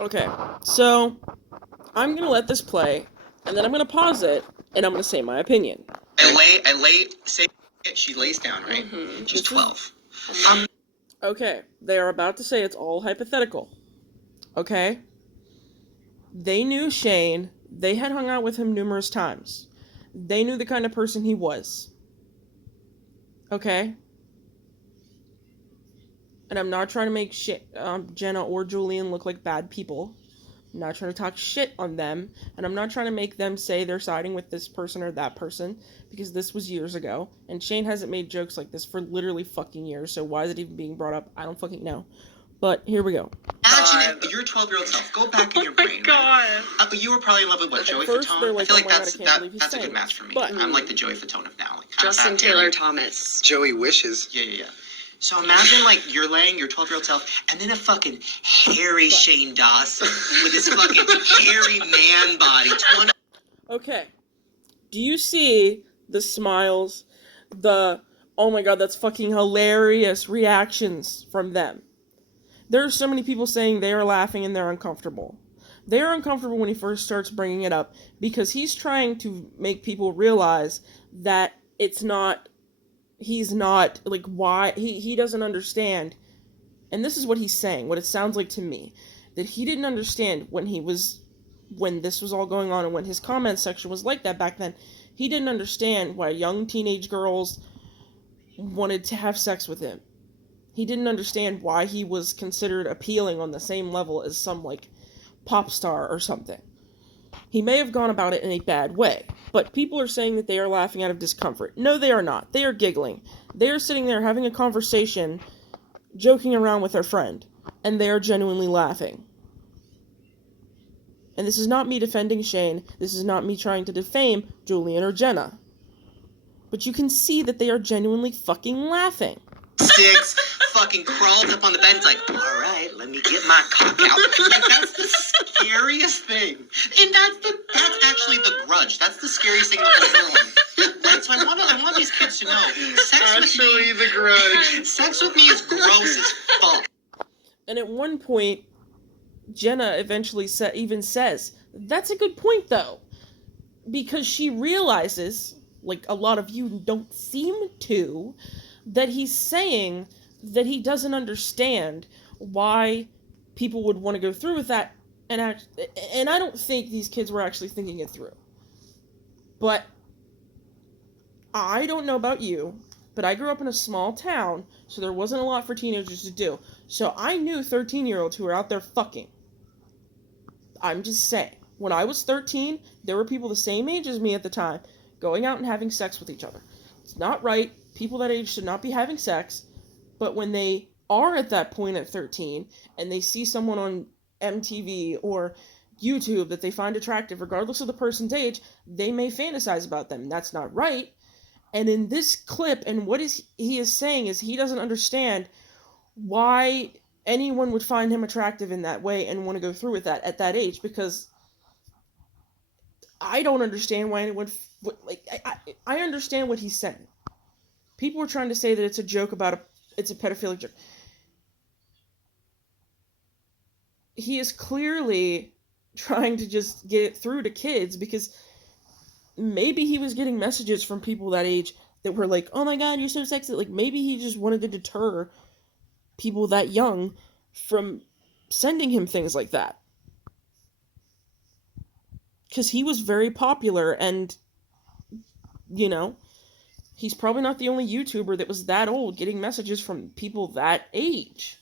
Okay, so I'm gonna let this play, and then I'm gonna pause it, and I'm gonna say my opinion. She lays down, right? Mm-hmm. She's 12. Okay, they are about to say it's all hypothetical. Okay? They knew Shane. They had hung out with him numerous times. They knew the kind of person he was. Okay? And I'm not trying to make Jenna or Julian look like bad people. I'm not trying to talk shit on them. And I'm not trying to make them say they're siding with this person or that person. Because this was years ago. And Shane hasn't made jokes like this for literally fucking years. So why is it even being brought up? I don't fucking know. But here we go. Imagine if your 12-year-old self. Go back in your brain. God. Right? But you were probably in love with what, Joey first, Fatone? like, I feel like oh my God, that's a good match for me. But, I'm like the Joey Fatone of now. Like, Justin Taylor Thomas. Joey Wishes. Yeah. So imagine, like, you're laying your 12-year-old self, and then a fucking hairy Shane Dawson with his fucking hairy man body. Okay. Do you see the smiles, the, oh my God, that's fucking hilarious reactions from them? There are so many people saying they are laughing and they're uncomfortable. They are uncomfortable when he first starts bringing it up because he's trying to make people realize that he's not, like, why, he doesn't understand. And this is what he's saying, what it sounds like to me, that he didn't understand when this was all going on and when his comment section was like that back then. He didn't understand why young teenage girls wanted to have sex with him. He didn't understand why he was considered appealing on the same level as some, like, pop star or something. He may have gone about it in a bad way, but people are saying that they are laughing out of discomfort. No, they are not. They are giggling. They are sitting there having a conversation, joking around with their friend, and they are genuinely laughing. And this is not me defending Shane. This is not me trying to defame Julian or Jenna. But you can see that they are genuinely fucking laughing. Six fucking crawls up on the bed. It's like, all right, let me get my cock out. Like, that's the scariest thing. And that's actually the Grudge. That's the scariest thing in the whole world. Right? So I want these kids to know, Actually, the Grudge. Sex with me is gross as fuck. And at one point, Jenna eventually even says, that's a good point though. Because she realizes, like a lot of you don't seem to, that he's saying that he doesn't understand why people would want to go through with that. And I don't think these kids were actually thinking it through. But I don't know about you, but I grew up in a small town, so there wasn't a lot for teenagers to do. So I knew 13-year-olds who were out there fucking. I'm just saying. When I was 13, there were people the same age as me at the time going out and having sex with each other. It's not right. People that age should not be having sex. But when they are at that point at 13 and they see someone on MTV or YouTube that they find attractive, regardless of the person's age, they may fantasize about them. That's not right. And in this clip, and what he is saying is he doesn't understand why anyone would find him attractive in that way and want to go through with that at that age, because I don't understand why anyone I understand what he's saying. People are trying to say that it's a joke about it's a pedophilic joke. He is clearly trying to just get it through to kids, because maybe he was getting messages from people that age that were like, oh my God, you're so sexy. Like, maybe he just wanted to deter people that young from sending him things like that. Because he was very popular, and, you know, he's probably not the only YouTuber that was that old getting messages from people that age.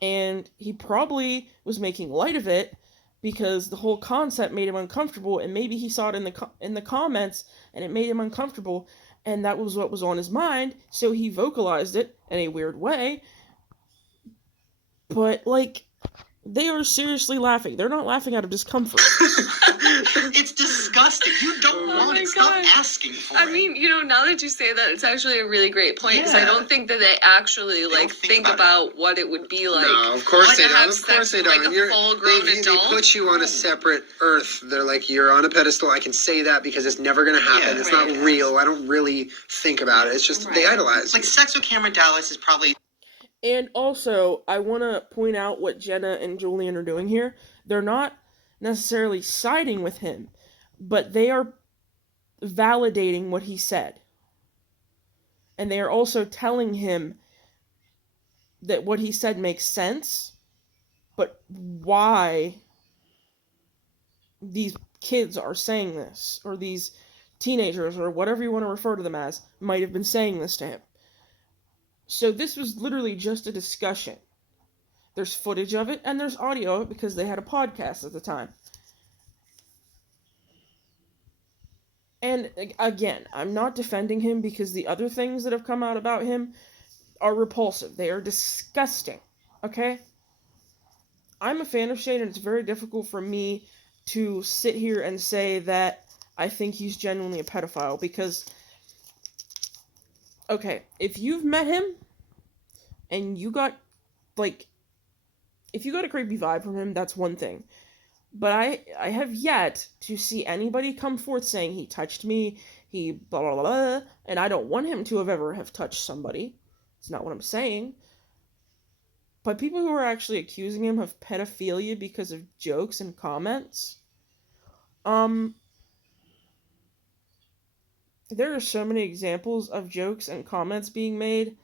And he probably was making light of it because the whole concept made him uncomfortable, and maybe he saw it in the comments and it made him uncomfortable, and that was what was on his mind, so he vocalized it in a weird way. But, like, they are seriously laughing. They're not laughing out of discomfort. It's disgusting. You don't want it. Stop asking for it. I mean, you know, now that you say that, it's actually a really great point, because I don't think that they actually, like, think about what it would be like. No, of course they don't. Of course they don't. Like a full-grown adult. They put you on a separate earth. They're like, you're on a pedestal. I can say that because it's never going to happen. It's not real. I don't really think about it. It's just they idolize. Like, sex with Cameron Dallas is probably... And also, I want to point out what Jenna and Julian are doing here. They're not necessarily siding with him, but they are validating what he said. And they are also telling him that what he said makes sense, but why these kids are saying this, or these teenagers, or whatever you want to refer to them as, might have been saying this to him. So this was literally just a discussion. There's footage of it, and there's audio of it because they had a podcast at the time. And again, I'm not defending him because the other things that have come out about him are repulsive. They are disgusting. Okay? I'm a fan of Shane, and it's very difficult for me to sit here and say that I think he's genuinely a pedophile because, okay, if you've met him and you got, like, if you got a creepy vibe from him, that's one thing. But I have yet to see anybody come forth saying he touched me, he blah blah blah, and I don't want him to have touched somebody. It's not what I'm saying. But people who are actually accusing him of pedophilia because of jokes and comments, there are so many examples of jokes and comments being made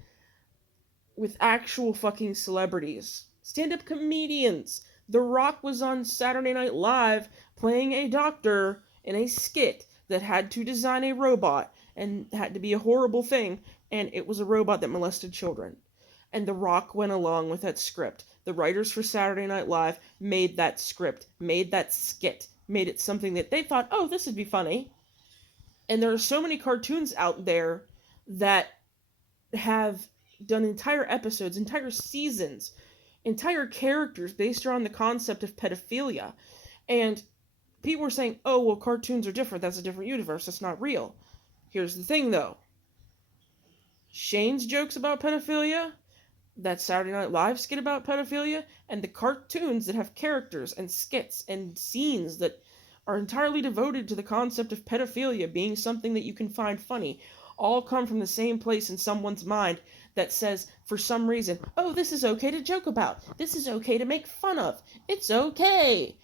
with actual fucking celebrities. Stand-up comedians. The Rock was on Saturday Night Live playing a doctor in a skit that had to design a robot and had to be a horrible thing, and it was a robot that molested children. And The Rock went along with that script. The writers for Saturday Night Live made that script, made that skit, made it something that they thought, oh, this would be funny. And there are so many cartoons out there that have done entire episodes, entire seasons, entire characters based around the concept of pedophilia. And people were saying, oh, well, cartoons are different. That's a different universe. That's not real. Here's the thing, though. Shane's jokes about pedophilia, that Saturday Night Live skit about pedophilia, and the cartoons that have characters and skits and scenes that are entirely devoted to the concept of pedophilia being something that you can find funny, all come from the same place in someone's mind that says, for some reason, oh, this is okay to joke about. This is okay to make fun of. It's okay.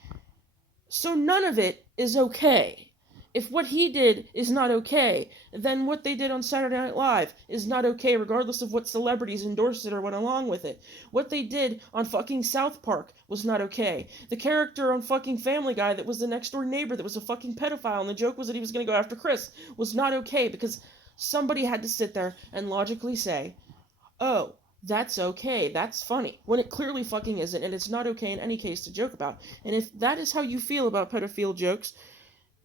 So none of it is okay. If what he did is not okay, then what they did on Saturday Night Live is not okay, regardless of what celebrities endorsed it or went along with it. What they did on fucking South Park was not okay. The character on fucking Family Guy that was the next door neighbor that was a fucking pedophile and the joke was that he was going to go after Chris was not okay because somebody had to sit there and logically say, oh, that's okay, that's funny, when it clearly fucking isn't, and it's not okay in any case to joke about. And if that is how you feel about pedophile jokes,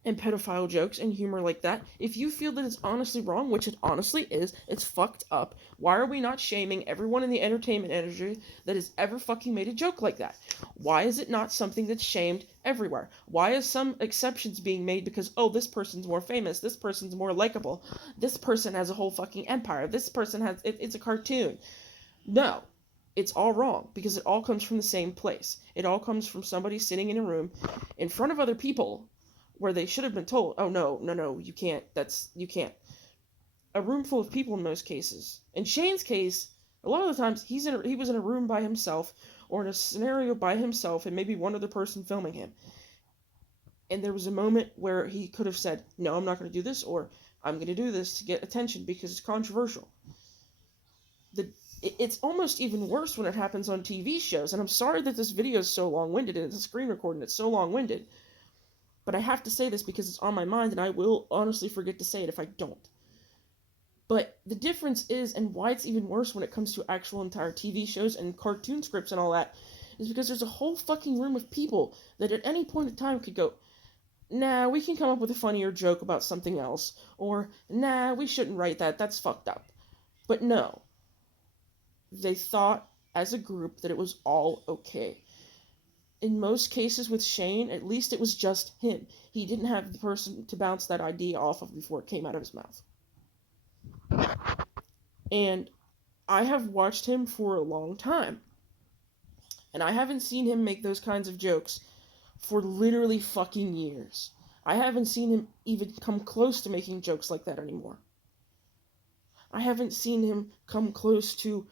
and pedophile jokes and humor like that, if you feel that it's honestly wrong, which it honestly is, it's fucked up, why are we not shaming everyone in the entertainment industry that has ever fucking made a joke like that? Why is it not something that's shamed everywhere? Why is some exceptions being made because, oh, this person's more famous, this person's more likable, this person has a whole fucking empire, this person has, it's a cartoon. No. It's all wrong, because it all comes from the same place. It all comes from somebody sitting in a room in front of other people where they should have been told, oh, no, you can't, you can't. A room full of people in most cases. In Shane's case, a lot of the times, he was in a room by himself, or in a scenario by himself, and maybe one other person filming him. And there was a moment where he could have said, no, I'm not going to do this, or I'm going to do this to get attention because it's controversial. It's almost even worse when it happens on TV shows, and I'm sorry that this video is so long-winded, and it's a screen recording, it's so long-winded. But I have to say this because it's on my mind, and I will honestly forget to say it if I don't. But the difference is, and why it's even worse when it comes to actual entire TV shows and cartoon scripts and all that, is because there's a whole fucking room of people that at any point in time could go, nah, we can come up with a funnier joke about something else, or nah, we shouldn't write that, that's fucked up. But no. They thought, as a group, that it was all okay. In most cases with Shane, at least it was just him. He didn't have the person to bounce that idea off of before it came out of his mouth. And I have watched him for a long time. And I haven't seen him make those kinds of jokes for literally fucking years. I haven't seen him even come close to making jokes like that anymore. I haven't seen him come close to,